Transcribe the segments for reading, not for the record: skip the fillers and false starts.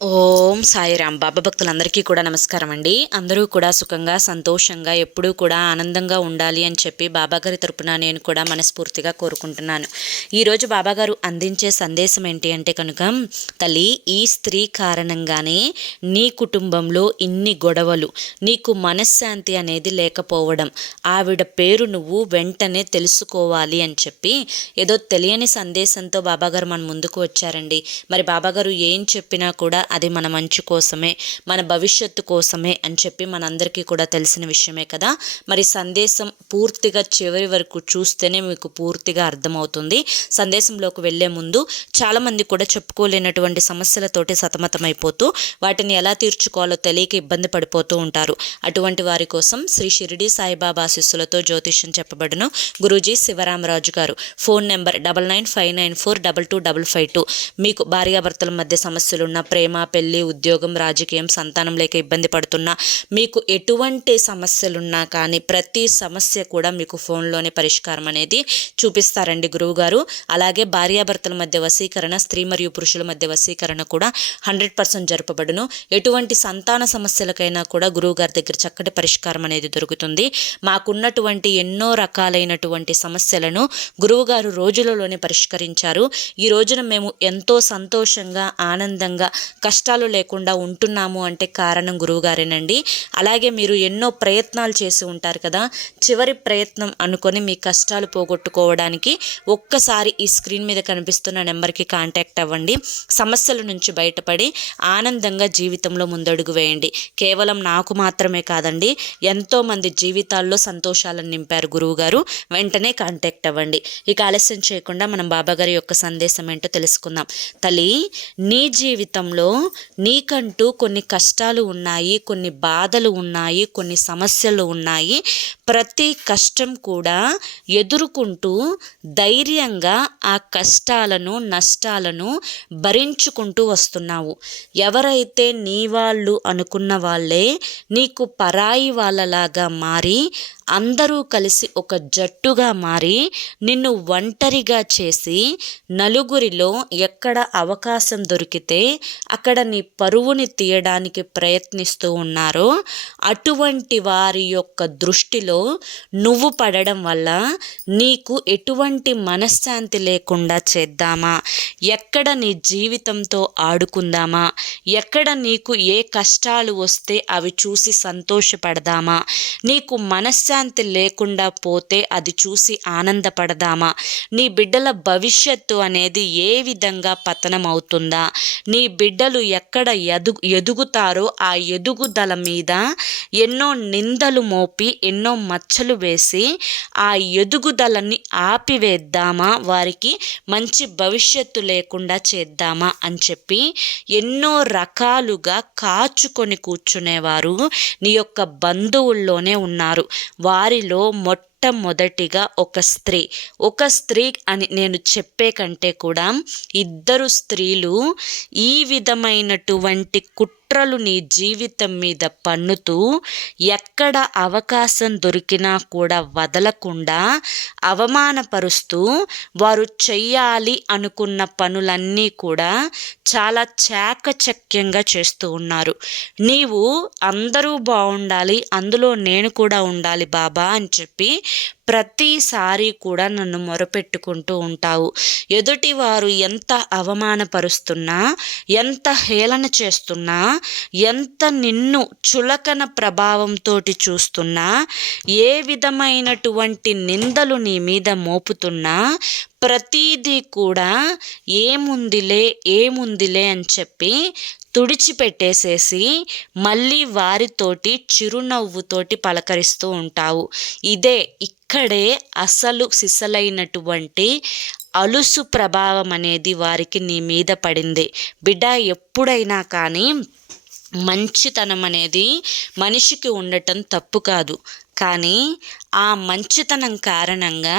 ఓం సాయిరాం. బాబా భక్తులందరికీ కూడా నమస్కారం అండి. అందరూ కూడా సుఖంగా సంతోషంగా ఎప్పుడూ కూడా ఆనందంగా ఉండాలి అని చెప్పి బాబాగారి తరపున నేను కూడా మనస్ఫూర్తిగా కోరుకుంటున్నాను. ఈరోజు బాబాగారు అందించే సందేశం ఏంటి అంటే కనుక, తల్లి, ఈ స్త్రీ కారణంగానే నీ కుటుంబంలో ఇన్ని గొడవలు, నీకు మనశ్శాంతి అనేది లేకపోవడం, ఆవిడ పేరు నువ్వు వెంటనే తెలుసుకోవాలి అని చెప్పి ఏదో తెలియని సందేశంతో బాబాగారు మన ముందుకు వచ్చారండి. మరి బాబాగారు ఏం చెప్పినా కూడా అది మన మంచి కోసమే, మన భవిష్యత్తు కోసమే అని చెప్పి మనందరికీ కూడా తెలిసిన విషయమే కదా. మరి సందేశం పూర్తిగా చివరి వరకు చూస్తేనే మీకు పూర్తిగా అర్థమవుతుంది. సందేశంలోకి వెళ్లే ముందు చాలామంది కూడా చెప్పుకోలేనటువంటి సమస్యలతోటి సతమతమైపోతూ వాటిని ఎలా తీర్చుకోవాలో తెలియక ఇబ్బంది పడిపోతూ ఉంటారు. అటువంటి వారి కోసం శ్రీ షిరిడి సాయిబాబా ఆశీస్సులతో జ్యోతిష్యం చెప్పబడును గురూజీ శివరామరాజు గారు. Phone number 9959422552. మీకు భార్యాభర్తల మధ్య సమస్యలున్న, ప్రేమ, పెళ్లి, ఉద్యోగం, రాజకీయం, సంతానం లేక ఇబ్బంది పడుతున్నా, మీకు ఎటువంటి సమస్యలున్నా కానీ ప్రతి సమస్య కూడా మీకు ఫోన్లోనే పరిష్కారం అనేది చూపిస్తారండి గురువుగారు. అలాగే భార్యాభర్తల మధ్య వశీకరణ, స్త్రీ మరియు పురుషుల మధ్య వశీకరణ కూడా 100% జరపబడును. ఎటువంటి సంతాన సమస్యలకైనా కూడా గురువుగారి దగ్గర చక్కటి పరిష్కారం అనేది దొరుకుతుంది. మాకున్నటువంటి ఎన్నో రకాలైనటువంటి సమస్యలను గురువుగారు రోజులలోనే పరిష్కరించారు. ఈ రోజున మేము ఎంతో సంతోషంగా, ఆనందంగా, కష్టాలు లేకుండా ఉంటున్నాము అంటే కారణం గురువుగారేనండి. అలాగే మీరు ఎన్నో ప్రయత్నాలు చేసి ఉంటారు కదా. చివరి ప్రయత్నం అనుకొని మీ కష్టాలు పోగొట్టుకోవడానికి ఒక్కసారి ఈ స్క్రీన్ మీద కనిపిస్తున్న నెంబర్కి కాంటాక్ట్ అవ్వండి. సమస్యల నుంచి బయటపడి ఆనందంగా జీవితంలో ముందడుగు వేయండి. కేవలం నాకు మాత్రమే కాదండి, ఎంతోమంది జీవితాల్లో సంతోషాలను నింపారు గురువుగారు. వెంటనే కాంటాక్ట్ అవ్వండి. ఇక ఆలస్యం చేయకుండా మనం బాబాగారి యొక్క సందేశం ఏంటో తెలుసుకుందాం. తల్లి, నీ జీవితంలో నీకంటూ కొన్ని కష్టాలు ఉన్నాయి, కొన్ని బాధలు ఉన్నాయి, కొన్ని సమస్యలు ఉన్నాయి. ప్రతి కష్టం కూడా ఎదుర్కొంటూ ధైర్యంగా ఆ కష్టాలను, నష్టాలను భరించుకుంటూ వస్తున్నావు. ఎవరైతే నీ వాళ్ళు అనుకున్న వాళ్ళే నీకు పరాయి వాళ్ళలాగా మారి, అందరూ కలిసి ఒక జట్టుగా మారి నిన్ను ఒంటరిగా చేసి, నలుగురిలో ఎక్కడ అవకాశం దొరికితే అక్కడ నీ పరువుని తీయడానికి ప్రయత్నిస్తూ ఉన్నారో అటువంటి వారి యొక్క దృష్టిలో నువ్వు పడడం వల్ల నీకు ఎటువంటి మనశ్శాంతి లేకుండా చేద్దామా, ఎక్కడ నీ జీవితంతో ఆడుకుందామా, ఎక్కడ నీకు ఏ కష్టాలు వస్తే అవి చూసి సంతోషపడదామా, నీకు మనశ్శాంతి లేకుండా పోతే అది చూసి ఆనందపడదామా, నీ బిడ్డల భవిష్యత్తు అనేది ఏ విధంగా పతనం అవుతుందా, నీ బిడ్డలు ఎక్కడ ఎదుగుతారో ఆ ఎదుగుదల మీద ఎన్నో నిందలు మోపి, ఎన్నో మచ్చలు వేసి ఆ ఎదుగుదలని ఆపివేద్దామా, వారికి మంచి భవిష్యత్తు లేకుండా చేద్దామా అని చెప్పి ఎన్నో రకాలుగా కాచుకొని కూర్చునేవారు నీ యొక్క బంధువుల్లోనే ఉన్నారు. వారిలో మొట్టమొదటిగా ఒక స్త్రీ అని నేను చెప్పే కంటే కూడా ఇద్దరు స్త్రీలు ఈ విధమైనటువంటి కుట్రలు నీ జీవితం మీద పన్నుతూ, ఎక్కడ అవకాశం దొరికినా కూడా వదలకుండా అవమానపరుస్తూ, వారు చెయ్యాలి అనుకున్న పనులన్నీ కూడా చాలా చాకచక్యంగా చేస్తూ ఉన్నారు. నీవు అందరూ బాగుండాలి, అందులో నేను కూడా ఉండాలి బాబా అని చెప్పి ప్రతిసారి కూడా నన్ను మొరపెట్టుకుంటూ ఉంటావు. ఎదుటివారు ఎంత అవమానపరుస్తున్నా, ఎంత హేళన చేస్తున్నా, ఎంత నిన్ను చులకన ప్రభావంతో చూస్తున్నా, ఏ విధమైనటువంటి నిందలు నీ మీద మోపుతున్నా ప్రతీదీ కూడా ఏముందిలే అని చెప్పి తుడిచిపెట్టేసేసి మళ్ళీ వారితోటి చిరునవ్వుతోటి పలకరిస్తూ ఉంటావు. ఇక్కడే అసలు సిసలైనటువంటి అలుసు ప్రభావం అనేది వారికి నీ మీద పడింది. బిడ్డ, ఎప్పుడైనా కానీ మంచితనం అనేది మనిషికి ఉండటం తప్పు కాదు, కానీ ఆ మంచితనం కారణంగా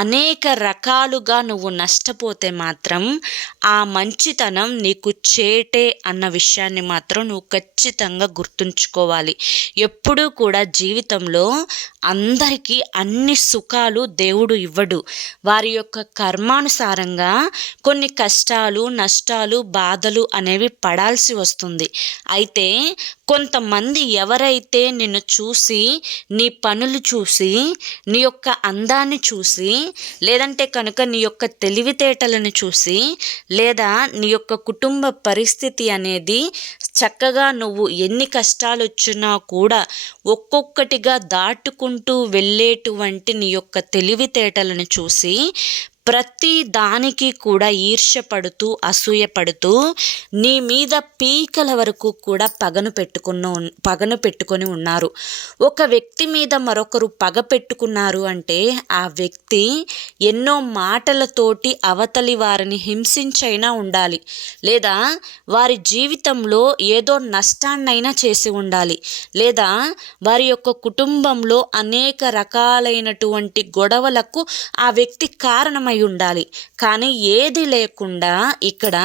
అనేక రకాలుగా నువ్వు నష్టపోతే మాత్రం ఆ మంచితనం నీకు చేటే అన్న విషయాన్ని మాత్రం నువ్వు ఖచ్చితంగా గుర్తుంచుకోవాలి. ఎప్పుడూ కూడా జీవితంలో అందరికీ అన్ని సుఖాలు దేవుడు ఇవ్వడు. వారి యొక్క కర్మానుసారంగా కొన్ని కష్టాలు, నష్టాలు, బాధలు అనేవి పడాల్సి వస్తుంది. అయితే కొంతమంది ఎవరైతే నిన్ను చూసి, నీ పనులు చూసి, నీ యొక్క అందాన్ని చూసి, లేదంటే కనుక నీ యొక్క తెలివితేటలను చూసి, లేదా నీ యొక్క కుటుంబ పరిస్థితి అనేది చక్కగా నువ్వు ఎన్ని కష్టాలు వచ్చినా కూడా ఒక్కొక్కటిగా దాటుకుంటూ వెళ్ళేటువంటి నీ యొక్క తెలివితేటలను చూసి ప్రతి దానికి కూడా ఈర్ష్యపడుతూ, అసూయపడుతూ నీ మీద పీకల వరకు కూడా పగను పెట్టుకొని ఉన్నారు. ఒక వ్యక్తి మీద మరొకరు పగ పెట్టుకున్నారు అంటే ఆ వ్యక్తి ఎన్నో మాటలతోటి అవతలి వారిని హింసించైనా ఉండాలి, లేదా వారి జీవితంలో ఏదో నష్టాన్నైనా చేసి ఉండాలి, లేదా వారి యొక్క కుటుంబంలో అనేక రకాలైనటువంటి గొడవలకు ఆ వ్యక్తి కారణమై ఉండాలి. కానీ ఏది లేకుండా ఇక్కడ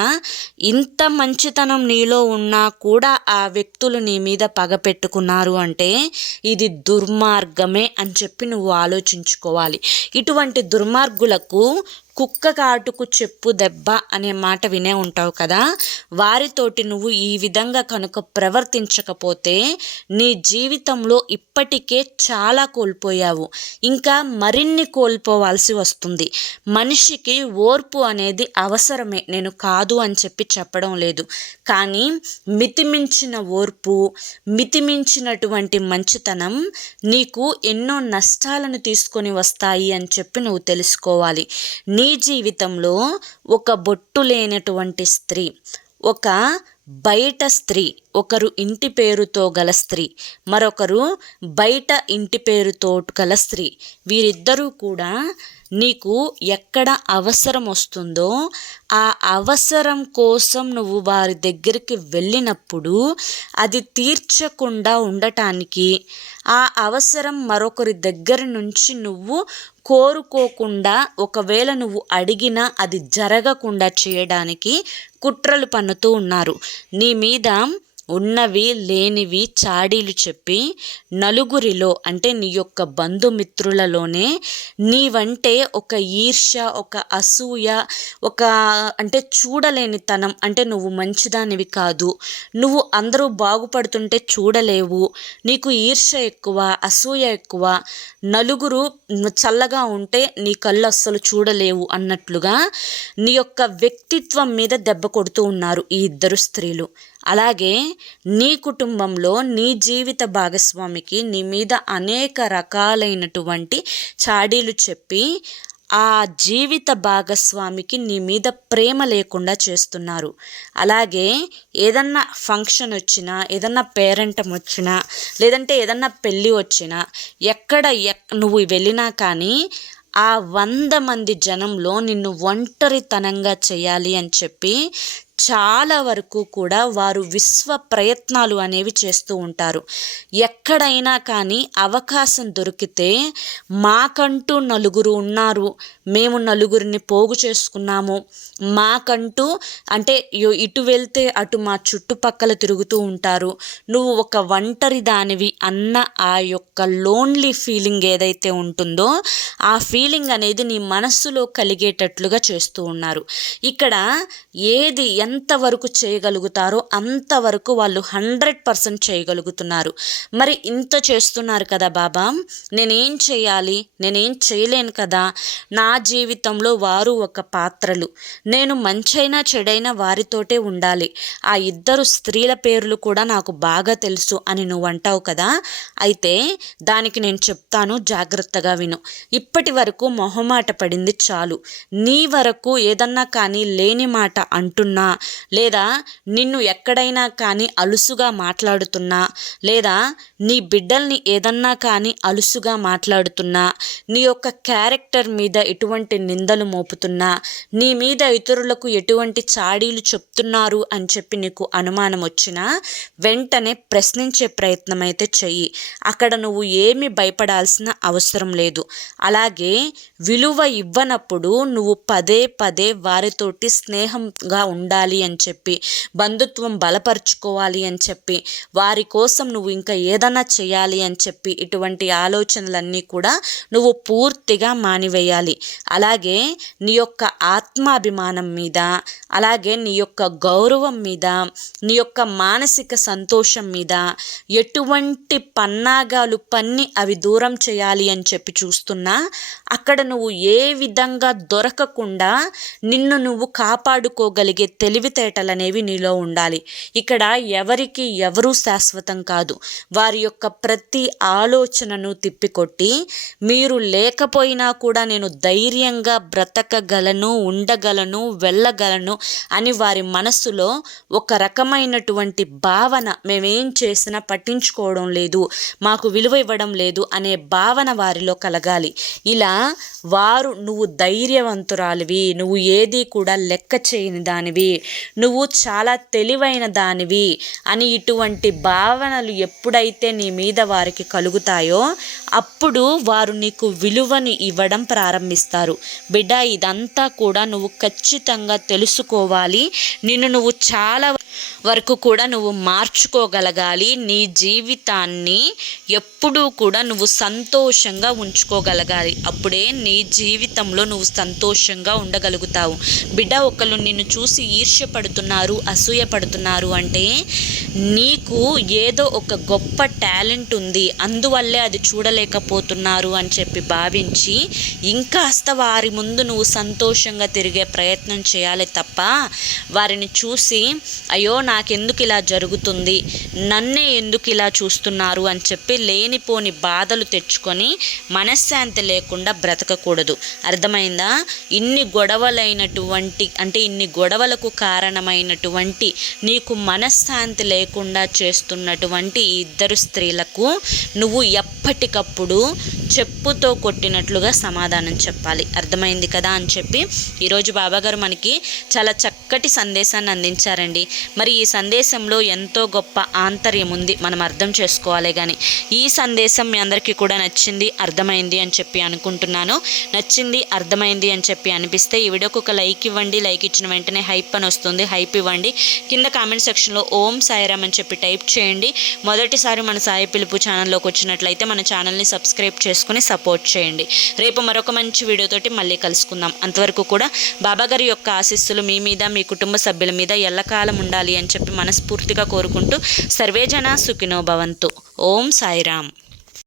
ఇంత మంచితనం నీలో ఉన్నా కూడా ఆ వ్యక్తులు నీ మీద పగ పెట్టుకున్నారు అంటే ఇది దుర్మార్గమే అని చెప్పి నువ్వు ఆలోచించుకోవాలి. ఇటువంటి దుర్మార్గులకు కుక్క కాటుకు చెప్పు దెబ్బ అనే మాట వినే ఉంటావు కదా. వారితోటి నువ్వు ఈ విధంగా కనుక ప్రవర్తించకపోతే నీ జీవితంలో ఇప్పటికే చాలా కోల్పోయావు, ఇంకా మరిన్ని కోల్పోవాల్సి వస్తుంది. మనిషికి ఓర్పు అనేది అవసరమే, నేను కాదు అని చెప్పి చెప్పడం లేదు. కానీ మితిమించిన ఓర్పు, మితిమించినటువంటి మంచితనం నీకు ఎన్నో నష్టాలను తీసుకొని వస్తాయి అని చెప్పి నువ్వు తెలుసుకోవాలి. నీ జీవితంలో ఒక బొట్టు లేనటువంటి స్త్రీ, ఒక బయట స్త్రీ, ఒకరు ఇంటి పేరుతో గల స్త్రీ, మరొకరు బయట ఇంటి పేరుతో గల స్త్రీ, వీరిద్దరూ కూడా నీకు ఎక్కడ అవసరం వస్తుందో ఆ అవసరం కోసం నువ్వు వారి దగ్గరికి వెళ్ళినప్పుడు అది తీర్చకుండా ఉండటానికి, ఆ అవసరం మరొకరి దగ్గర నుంచి నువ్వు కోరుకోకుండా ఒకవేళ నువ్వు అడిగినా అది జరగకుండా చేయడానికి కుట్రలు పన్నుతూ ఉన్నారు. నీ మీద ఉన్నవి లేనివి చాడీలు చెప్పి నలుగురిలో, అంటే నీ యొక్క బంధుమిత్రులలోనే నీవంటే ఒక ఈర్ష్య, ఒక అసూయ, ఒక అంటే చూడలేనితనం, అంటే నువ్వు మంచిదానివి కాదు, నువ్వు అందరూ బాగుపడుతుంటే చూడలేవు, నీకు ఈర్ష్య ఎక్కువ, అసూయ ఎక్కువ, నలుగురు చల్లగా ఉంటే నీ కళ్ళు అస్సలు చూడలేవు అన్నట్లుగా నీ యొక్క వ్యక్తిత్వం మీద దెబ్బ కొడుతూ ఉన్నారు ఈ ఇద్దరు స్త్రీలు. అలాగే నీ కుటుంబంలో నీ జీవిత భాగస్వామికి నీ మీద అనేక రకాలైనటువంటి చాడీలు చెప్పి ఆ జీవిత భాగస్వామికి నీ మీద ప్రేమ లేకుండా చేస్తున్నారు. అలాగే ఏదన్నా ఫంక్షన్ వచ్చినా, ఏదన్నా పేరెంటం వచ్చినా, లేదంటే ఏదన్నా పెళ్ళి వచ్చినా, ఎక్కడ నువ్వు వెళ్ళినా కానీ ఆ 100 మంది జనంలో నిన్ను ఒంటరితనంగా చేయాలి అని చెప్పి చాలా వరకు కూడా వారు విశ్వ ప్రయత్నాలు అనేవి చేస్తూ ఉంటారు. ఎక్కడైనా కానీ అవకాశం దొరికితే మాకంటూ నలుగురు ఉన్నారు, మేము నలుగురిని పోగు చేసుకున్నాము, మాకంటూ అంటే ఇటు వెళ్తే అటు మా చుట్టుపక్కల తిరుగుతూ ఉంటారు, నువ్వు ఒక ఒంటరి దానివి అన్న ఆ యొక్క లోన్లీ ఫీలింగ్ ఏదైతే ఉంటుందో ఆ ఫీలింగ్ అనేది నీ మనస్సులో కలిగేటట్లుగా చేస్తూ ఉన్నారు. ఇక్కడ ఏది ఎంతవరకు చేయగలుగుతారో అంతవరకు వాళ్ళు 100% చేయగలుగుతున్నారు. మరి ఇంత చేస్తున్నారు కదా బాబా, నేనేం చేయాలి, నేనేం చేయలేను కదా, నా జీవితంలో వారు ఒక పాత్రలు, నేను మంచైనా చెడైనా వారితోటే ఉండాలి, ఆ ఇద్దరు స్త్రీల పేర్లు కూడా నాకు బాగా తెలుసు అని నువ్వు అంటావు కదా. అయితే దానికి నేను చెప్తాను, జాగ్రత్తగా విను. ఇప్పటి వరకు మొహమాట పడింది చాలు. నీ వరకు ఏదన్నా కానీ లేని మాట అంటున్నా, లేదా నిన్ను ఎక్కడైనా కానీ అలుసుగా మాట్లాడుతున్నా, లేదా నీ బిడ్డల్ని ఏదన్నా కానీ అలుసుగా మాట్లాడుతున్నా, నీ యొక్క క్యారెక్టర్ మీద ఎటువంటి నిందలు మోపుతున్నా, నీ మీద ఇతరులకు ఎటువంటి చాడీలు చెప్తున్నారు అని చెప్పి నీకు అనుమానం వచ్చినా వెంటనే ప్రశ్నించే ప్రయత్నం అయితే చెయ్యి. అక్కడ నువ్వు ఏమి భయపడాల్సిన అవసరం లేదు. అలాగే విలువ ఇవ్వనప్పుడు నువ్వు పదే పదే వారితోటి స్నేహంగా ఉండాలి అని చెప్పి, బంధుత్వం బలపరుచుకోవాలి అని చెప్పి, వారి కోసం నువ్వు ఇంకా ఏదైనా చేయాలి అని చెప్పి ఇటువంటి ఆలోచనలన్నీ కూడా నువ్వు పూర్తిగా మానివేయాలి. అలాగే నీ యొక్క ఆత్మాభిమానం మీద, అలాగే నీ యొక్క గౌరవం మీద, నీ యొక్క మానసిక సంతోషం మీద ఎటువంటి పన్నాగాలు పన్ని అవి దూరం చేయాలి అని చెప్పి చూస్తున్నా అక్కడ నువ్వు ఏ విధంగా దొరకకుండా నిన్ను నువ్వు కాపాడుకోగలిగే తెలివితేటలు అనేవి నీలో ఉండాలి. ఇక్కడ ఎవరికి ఎవరూ శాశ్వతం కాదు. వారి యొక్క ప్రతి ఆలోచనను తిప్పికొట్టి మీరు లేకపోయినా కూడా నేను ధైర్యంగా బ్రతకగలను, ఉండగలను, వెళ్ళగలను అని వారి మనస్సులో ఒక రకమైనటువంటి భావన, మేమేం చేసినా పట్టించుకోవడం లేదు, మాకు విలువ ఇవ్వడం లేదు అనే భావన వారిలో కలగాలి. ఇలా వారు నువ్వు ధైర్యవంతురాలివి, నువ్వు ఏది కూడా లెక్క చేయని దానివి, నువ్వు చాలా తెలివైన దానివి అని ఇటువంటి భావనలు ఎప్పుడైతే నీ మీద వారికి కలుగుతాయో అప్పుడు వారు నీకు విలువని ఇవ్వడం ప్రారంభిస్తారు. బిడ్డ, ఇదంతా కూడా నువ్వు ఖచ్చితంగా తెలుసుకోవాలి. నిన్ను నువ్వు చాలా వరకు కూడా నువ్వు మార్చుకోగలగాలి. నీ జీవితాన్ని ఎప్పుడూ కూడా నువ్వు సంతోషంగా ఉంచుకోగలగాలి. అప్పుడే నీ జీవితంలో నువ్వు సంతోషంగా ఉండగలుగుతావు. బిడ్డ, ఒకళ్ళు నిన్ను చూసి ఈర్ష్యపడుతున్నారు, అసూయపడుతున్నారు అంటే నీకు ఏదో ఒక గొప్ప టాలెంట్ ఉంది, అందువల్లే అది చూడలేకపోతున్నారు అని చెప్పి భావించి ఇంకాస్త వారి ముందు నువ్వు సంతోషంగా తిరిగే ప్రయత్నం చేయాలి తప్ప వారిని చూసి అయ్యో నాకెందుకు ఇలా జరుగుతుంది, నన్నే ఎందుకు ఇలా చూస్తున్నారు అని చెప్పి లేనిపోని బాధలు తెచ్చుకొని మనశ్శాంతి లేకుండా బ్రతకకూడదు. అర్థమైందా? ఇన్ని గొడవలకు కారణమైనటువంటి నీకు మనశ్శాంతి లేకుండా చేస్తున్నటువంటి ఈ ఇద్దరు స్త్రీలకు నువ్వు ఎప్పటికప్పుడు చెప్పుతో కొట్టినట్లుగా సమాధానం చెప్పాలి. అర్థమైంది కదా అని చెప్పి ఈరోజు బాబాగారు మనకి చాలా చక్కటి సందేశాన్ని అందించారండి. మరి ఈ సందేశంలో ఎంతో గొప్ప ఆంతర్యం ఉంది, మనం అర్థం చేసుకోవాలి. కానీ ఈ సందేశం మీ అందరికీ కూడా నచ్చింది, అర్థమైంది అని చెప్పి అనుకుంటున్నాను. నచ్చింది, అర్థమైంది అని చెప్పి అనిపిస్తే ఈ వీడియోకి ఒక లైక్ ఇవ్వండి. లైక్ ఇచ్చిన వెంటనే హైప్ అని వస్తుంది, హైప్ ఇవ్వండి. కింద కామెంట్ సెక్షన్లో ఓం సాయిరామ్ అని చెప్పి టైప్ చేయండి. మొదటిసారి మన సాయి పిలుపు ఛానల్లోకి వచ్చినట్లయితే మన ఛానల్ని సబ్స్క్రైబ్ చేసుకుని సపోర్ట్ చేయండి. రేపు మరొక మంచి వీడియోతోటి మళ్ళీ కలుసుకుందాం. అంతవరకు కూడా బాబాగారి యొక్క ఆశీస్సులు మీ మీద, మీ కుటుంబ సభ్యుల మీద ఎల్లకాలం ఉండాలి అని చెప్పి మనస్ఫూర్తిగా కోరుకుంటూ సర్వేజన సుఖినో భవంతు. ఓం సాయిరామ్.